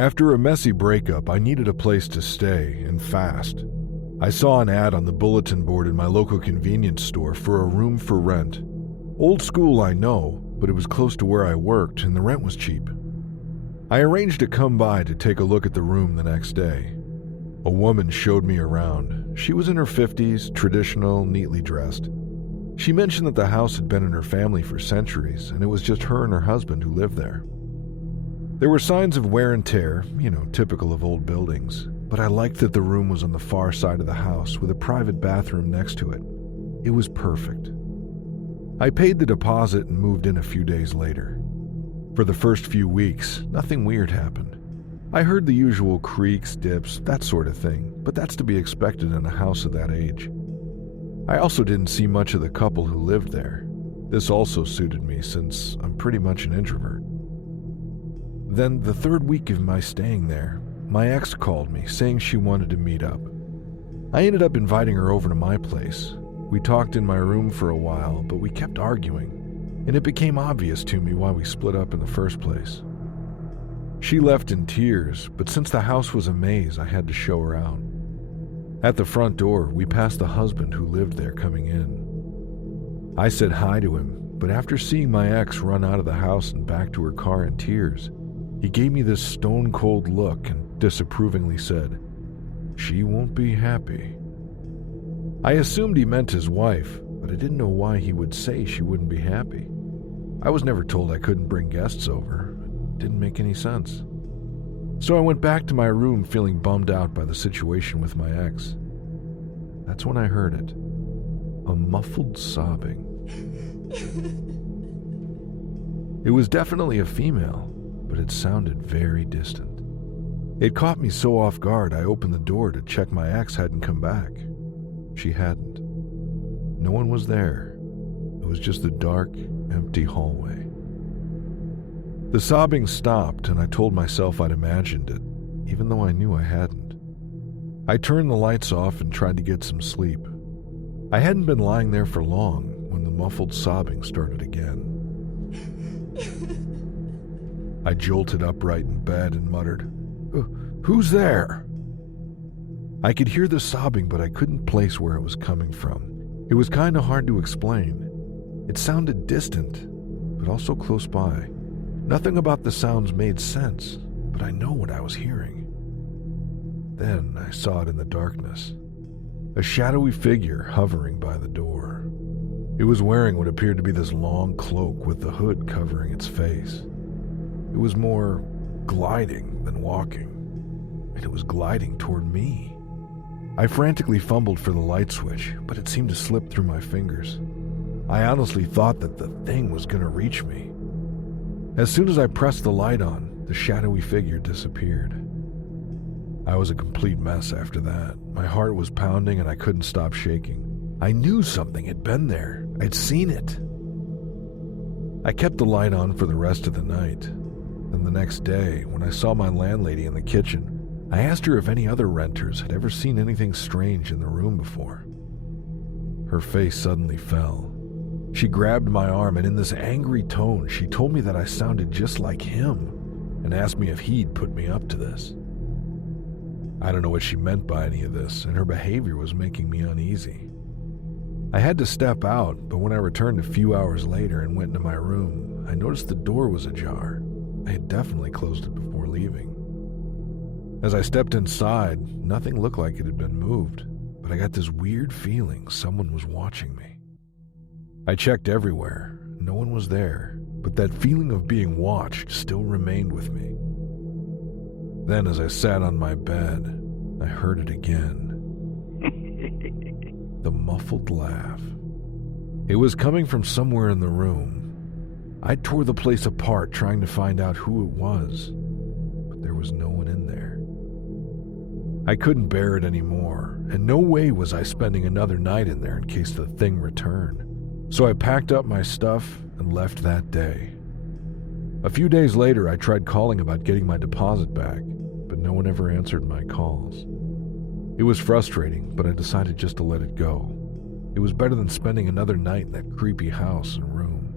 After a messy breakup, I needed a place to stay, and fast. I saw an ad on the bulletin board in my local convenience store for a room for rent. Old school, I know, but it was close to where I worked and the rent was cheap. I arranged to come by to take a look at the room the next day. A woman showed me around. She was in her 50s, traditional, neatly dressed. She mentioned that the house had been in her family for centuries, and it was just her and her husband who lived there. There were signs of wear and tear, typical of old buildings, but I liked that the room was on the far side of the house with a private bathroom next to it. It was perfect. I paid the deposit and moved in a few days later. For the first few weeks, nothing weird happened. I heard the usual creaks, dips, that sort of thing, but that's to be expected in a house of that age. I also didn't see much of the couple who lived there. This also suited me since I'm pretty much an introvert. Then, the third week of my staying there, my ex called me saying she wanted to meet up. I ended up inviting her over to my place. We talked in my room for a while, but we kept arguing, and it became obvious to me why we split up in the first place. She left in tears, but since the house was a maze, I had to show her out. At the front door, we passed the husband who lived there coming in. I said hi to him, but after seeing my ex run out of the house and back to her car in tears, he gave me this stone-cold look and disapprovingly said, "She won't be happy." I assumed he meant his wife, but I didn't know why he would say she wouldn't be happy. I was never told I couldn't bring guests over. It didn't make any sense. So I went back to my room feeling bummed out by the situation with my ex. That's when I heard it. A muffled sobbing. It was definitely a female, but it sounded very distant. It caught me so off guard I opened the door to check my ex hadn't come back. She hadn't. No one was there. It was just the dark, empty hallway. The sobbing stopped, and I told myself I'd imagined it, even though I knew I hadn't. I turned the lights off and tried to get some sleep. I hadn't been lying there for long when the muffled sobbing started again. I jolted upright in bed and muttered, "Who's there?" I could hear the sobbing, but I couldn't place where it was coming from. It was kind of hard to explain. It sounded distant, but also close by. Nothing about the sounds made sense, but I know what I was hearing. Then I saw it in the darkness. A shadowy figure hovering by the door. It was wearing what appeared to be this long cloak with the hood covering its face. It was more gliding than walking, and it was gliding toward me. I frantically fumbled for the light switch, but it seemed to slip through my fingers. I honestly thought that the thing was going to reach me. As soon as I pressed the light on, the shadowy figure disappeared. I was a complete mess after that. My heart was pounding and I couldn't stop shaking. I knew something had been there. I'd seen it. I kept the light on for the rest of the night. Then the next day, when I saw my landlady in the kitchen, I asked her if any other renters had ever seen anything strange in the room before. Her face suddenly fell. She grabbed my arm, and in this angry tone, she told me that I sounded just like him and asked me if he'd put me up to this. I don't know what she meant by any of this, and her behavior was making me uneasy. I had to step out, but when I returned a few hours later and went into my room, I noticed the door was ajar. I had definitely closed it before leaving. As I stepped inside, nothing looked like it had been moved, but I got this weird feeling someone was watching me. I checked everywhere. No one was there, but that feeling of being watched still remained with me. Then, as I sat on my bed, I heard it again. The muffled laugh. It was coming from somewhere in the room. I tore the place apart trying to find out who it was, but there was no one in there. I couldn't bear it anymore, and no way was I spending another night in there in case the thing returned. So I packed up my stuff and left that day. A few days later, I tried calling about getting my deposit back, but no one ever answered my calls. It was frustrating, but I decided just to let it go. It was better than spending another night in that creepy house and room.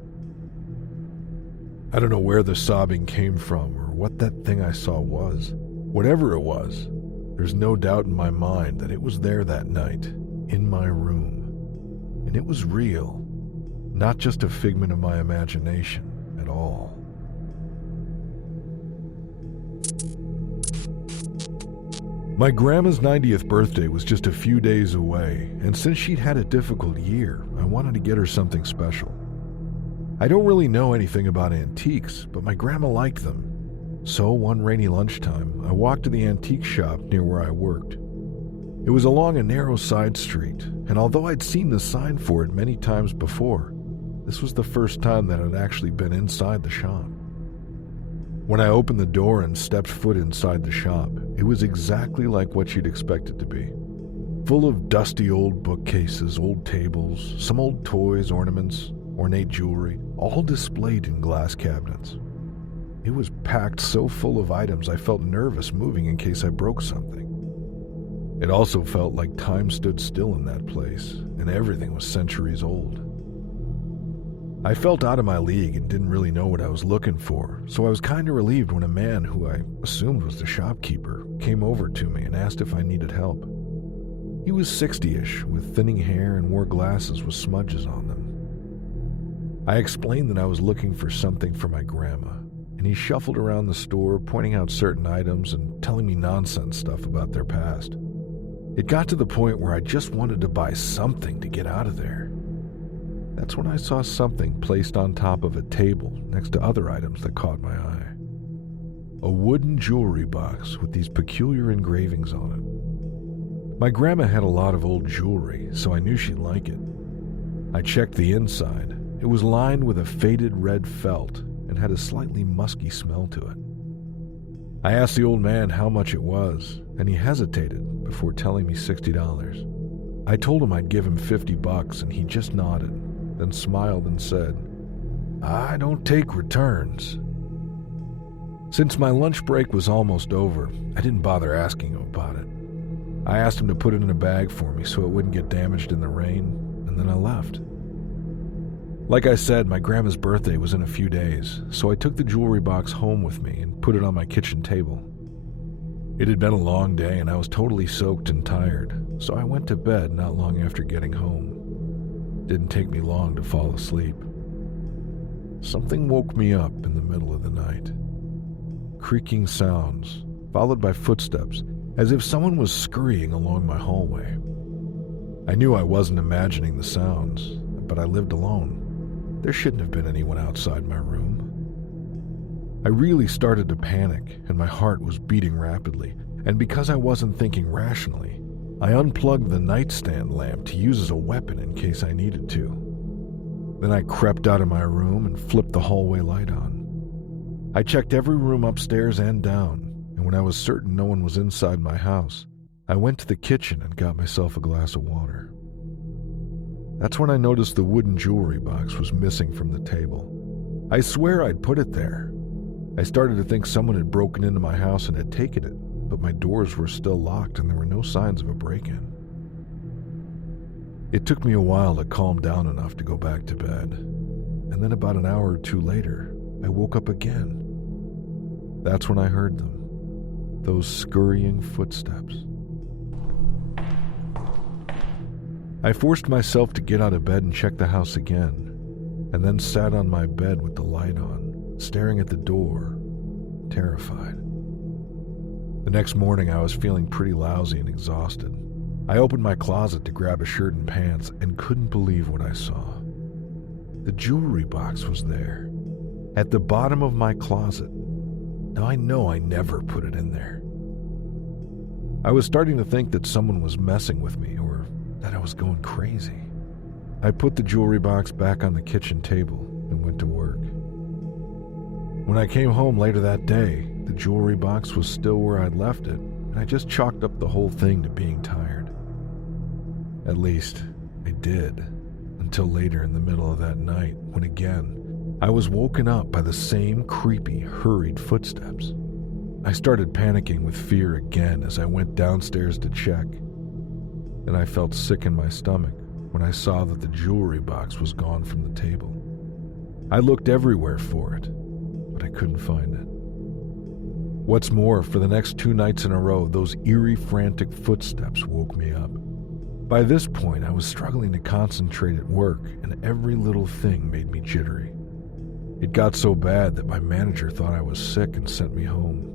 I don't know where the sobbing came from or what that thing I saw was. Whatever it was, there's no doubt in my mind that it was there that night, in my room. And it was real, not just a figment of my imagination at all. My grandma's 90th birthday was just a few days away, and since she'd had a difficult year, I wanted to get her something special. I don't really know anything about antiques, but my grandma liked them. So one rainy lunchtime, I walked to the antique shop near where I worked. It was along a narrow side street, and although I'd seen the sign for it many times before, this was the first time that I'd actually been inside the shop. When I opened the door and stepped foot inside the shop, it was exactly like what you'd expect it to be. Full of dusty old bookcases, old tables, some old toys, ornaments, ornate jewelry, all displayed in glass cabinets. It was packed so full of items I felt nervous moving in case I broke something. It also felt like time stood still in that place, and everything was centuries old. I felt out of my league and didn't really know what I was looking for, so I was kind of relieved when a man who I assumed was the shopkeeper came over to me and asked if I needed help. He was 60-ish, with thinning hair and wore glasses with smudges on them. I explained that I was looking for something for my grandma, and he shuffled around the store, pointing out certain items and telling me nonsense stuff about their past. It got to the point where I just wanted to buy something to get out of there. That's when I saw something placed on top of a table next to other items that caught my eye. A wooden jewelry box with these peculiar engravings on it. My grandma had a lot of old jewelry, so I knew she'd like it. I checked the inside. It was lined with a faded red felt and had a slightly musky smell to it. I asked the old man how much it was, and he hesitated before telling me $60. I told him I'd give him $50, and he just nodded, then smiled and said, "I don't take returns." Since my lunch break was almost over, I didn't bother asking him about it. I asked him to put it in a bag for me so it wouldn't get damaged in the rain, and then I left. Like I said, my grandma's birthday was in a few days, so I took the jewelry box home with me and put it on my kitchen table. It had been a long day and I was totally soaked and tired, so I went to bed not long after getting home. Didn't take me long to fall asleep. Something woke me up in the middle of the night. Creaking sounds, followed by footsteps, as if someone was scurrying along my hallway. I knew I wasn't imagining the sounds, but I lived alone. There shouldn't have been anyone outside my room. I really started to panic, and my heart was beating rapidly, and because I wasn't thinking rationally, I unplugged the nightstand lamp to use as a weapon in case I needed to. Then I crept out of my room and flipped the hallway light on. I checked every room upstairs and down, and when I was certain no one was inside my house, I went to the kitchen and got myself a glass of water. That's when I noticed the wooden jewelry box was missing from the table. I swear I'd put it there. I started to think someone had broken into my house and had taken it, but my doors were still locked and there were no signs of a break-in. It took me a while to calm down enough to go back to bed, and then about an hour or two later, I woke up again. That's when I heard them, those scurrying footsteps. I forced myself to get out of bed and check the house again, and then sat on my bed with the light on, staring at the door, terrified. The next morning, I was feeling pretty lousy and exhausted. I opened my closet to grab a shirt and pants and couldn't believe what I saw. The jewelry box was there, at the bottom of my closet. Now I know I never put it in there. I was starting to think that someone was messing with me or that I was going crazy. I put the jewelry box back on the kitchen table and went to work. When I came home later that day, the jewelry box was still where I'd left it, and I just chalked up the whole thing to being tired. At least, I did, until later in the middle of that night, when again, I was woken up by the same creepy, hurried footsteps. I started panicking with fear again as I went downstairs to check, and I felt sick in my stomach when I saw that the jewelry box was gone from the table. I looked everywhere for it, but I couldn't find it. What's more, for the next 2 nights in a row, those eerie, frantic footsteps woke me up. By this point, I was struggling to concentrate at work, and every little thing made me jittery. It got so bad that my manager thought I was sick and sent me home.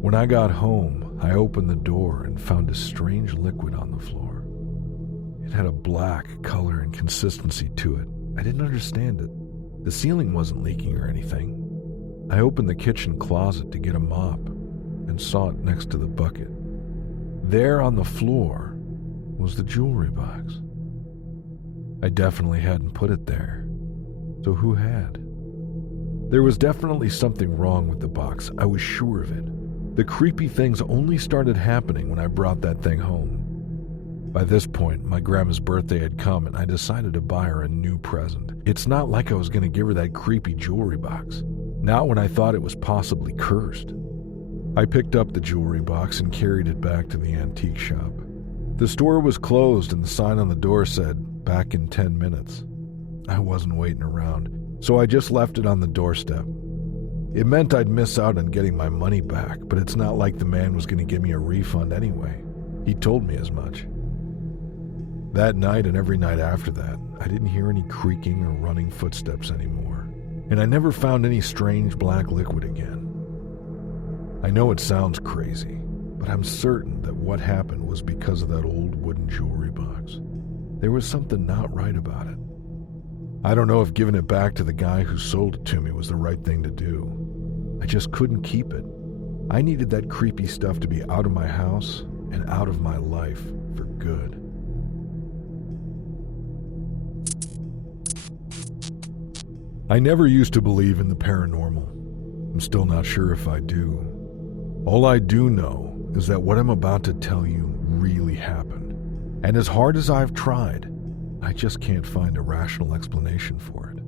When I got home, I opened the door and found a strange liquid on the floor. It had a black color and consistency to it. I didn't understand it. The ceiling wasn't leaking or anything. I opened the kitchen closet to get a mop and saw it next to the bucket. There on the floor was the jewelry box. I definitely hadn't put it there. So who had? There was definitely something wrong with the box. I was sure of it. The creepy things only started happening when I brought that thing home. By this point, my grandma's birthday had come and I decided to buy her a new present. It's not like I was going to give her that creepy jewelry box. Not when I thought it was possibly cursed. I picked up the jewelry box and carried it back to the antique shop. The store was closed and the sign on the door said, "Back in 10 minutes." I wasn't waiting around, so I just left it on the doorstep. It meant I'd miss out on getting my money back, but it's not like the man was going to give me a refund anyway. He told me as much. That night and every night after that, I didn't hear any creaking or running footsteps anymore, and I never found any strange black liquid again. I know it sounds crazy, but I'm certain that what happened was because of that old wooden jewelry box. There was something not right about it. I don't know if giving it back to the guy who sold it to me was the right thing to do. I just couldn't keep it. I needed that creepy stuff to be out of my house and out of my life for good. I never used to believe in the paranormal. I'm still not sure if I do. All I do know is that what I'm about to tell you really happened. And as hard as I've tried, I just can't find a rational explanation for it.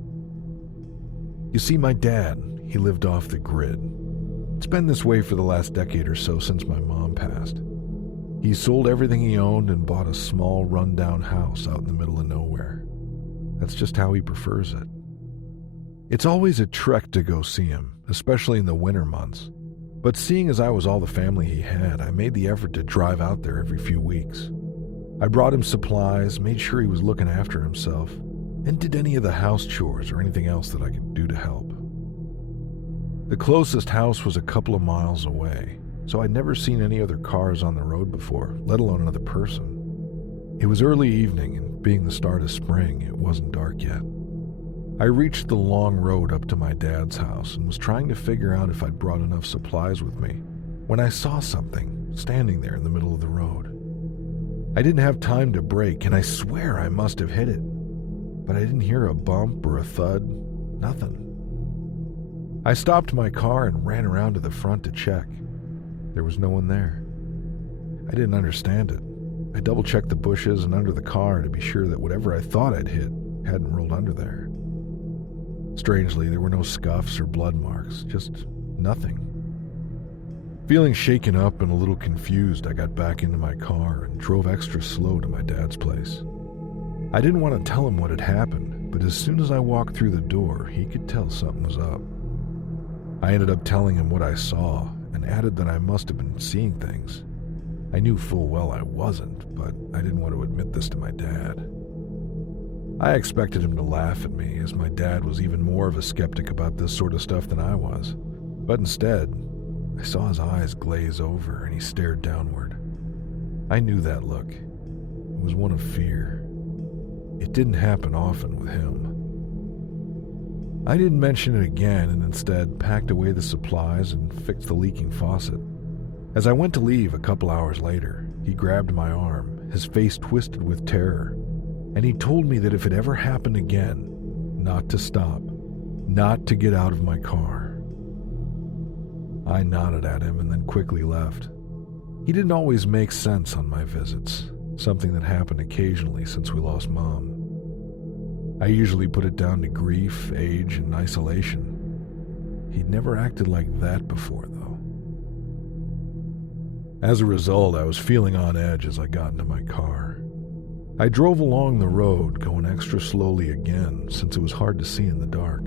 You see, my dad, he lived off the grid. It's been this way for the last decade or so since my mom passed. He sold everything he owned and bought a small, rundown house out in the middle of nowhere. That's just how he prefers it. It's always a trek to go see him, especially in the winter months. But seeing as I was all the family he had, I made the effort to drive out there every few weeks. I brought him supplies, made sure he was looking after himself, and did any of the house chores or anything else that I could do to help. The closest house was a couple of miles away, so I'd never seen any other cars on the road before, let alone another person. It was early evening, and being the start of spring, it wasn't dark yet. I reached the long road up to my dad's house and was trying to figure out if I'd brought enough supplies with me when I saw something standing there in the middle of the road. I didn't have time to brake, and I swear I must have hit it, but I didn't hear a bump or a thud, nothing. I stopped my car and ran around to the front to check. There was no one there. I didn't understand it. I double-checked the bushes and under the car to be sure that whatever I thought I'd hit hadn't rolled under there. Strangely, there were no scuffs or blood marks, just nothing. Feeling shaken up and a little confused, I got back into my car and drove extra slow to my dad's place. I didn't want to tell him what had happened, but as soon as I walked through the door, he could tell something was up. I ended up telling him what I saw and added that I must have been seeing things. I knew full well I wasn't, but I didn't want to admit this to my dad. I expected him to laugh at me, as my dad was even more of a skeptic about this sort of stuff than I was. But instead, I saw his eyes glaze over and he stared downward. I knew that look. It was one of fear. It didn't happen often with him. I didn't mention it again and instead packed away the supplies and fixed the leaking faucet. As I went to leave a couple hours later, he grabbed my arm, his face twisted with terror. And he told me that if it ever happened again, not to stop, not to get out of my car. I nodded at him and then quickly left. He didn't always make sense on my visits, something that happened occasionally since we lost Mom. I usually put it down to grief, age, and isolation. He'd never acted like that before, though. As a result, I was feeling on edge as I got into my car. I drove along the road, going extra slowly again, since it was hard to see in the dark.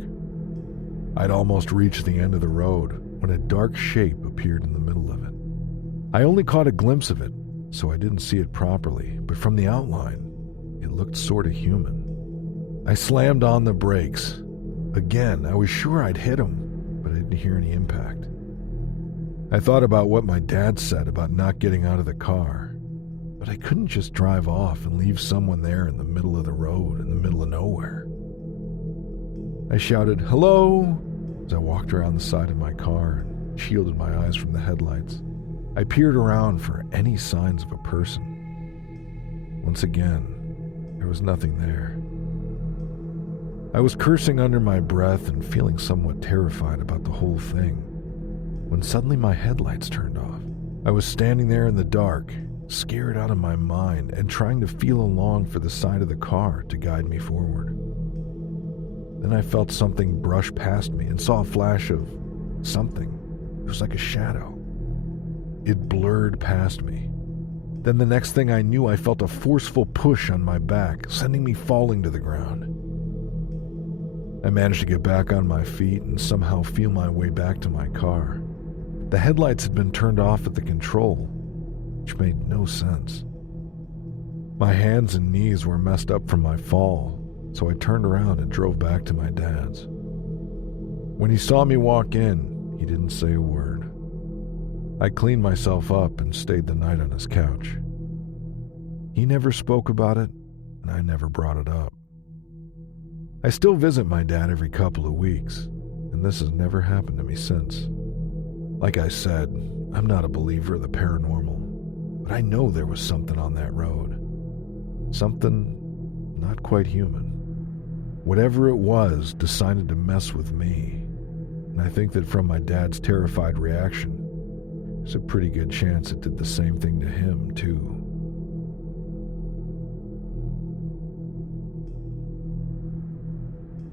I'd almost reached the end of the road when a dark shape appeared in the middle of it. I only caught a glimpse of it, so I didn't see it properly, but from the outline, it looked sort of human. I slammed on the brakes. Again, I was sure I'd hit him, but I didn't hear any impact. I thought about what my dad said about not getting out of the car, but I couldn't just drive off and leave someone there in the middle of the road in the middle of nowhere. I shouted, "Hello!" as I walked around the side of my car and shielded my eyes from the headlights. I peered around for any signs of a person. Once again, there was nothing there. I was cursing under my breath and feeling somewhat terrified about the whole thing, when suddenly my headlights turned off. I was standing there in the dark, scared out of my mind and trying to feel along for the side of the car to guide me forward. Then I felt something brush past me and saw a flash of something. It was like a shadow. It blurred past me. Then the next thing I knew, I felt a forceful push on my back, sending me falling to the ground. I managed to get back on my feet and somehow feel my way back to my car. The headlights had been turned off at the control, which made no sense. My hands and knees were messed up from my fall, so I turned around and drove back to my dad's. When he saw me walk in, he didn't say a word. I cleaned myself up and stayed the night on his couch. He never spoke about it, and I never brought it up. I still visit my dad every couple of weeks, and this has never happened to me since. Like I said, I'm not a believer of the paranormal, but I know there was something on that road. Something not quite human. Whatever it was decided to mess with me, and I think that from my dad's terrified reaction, there's a pretty good chance it did the same thing to him, too.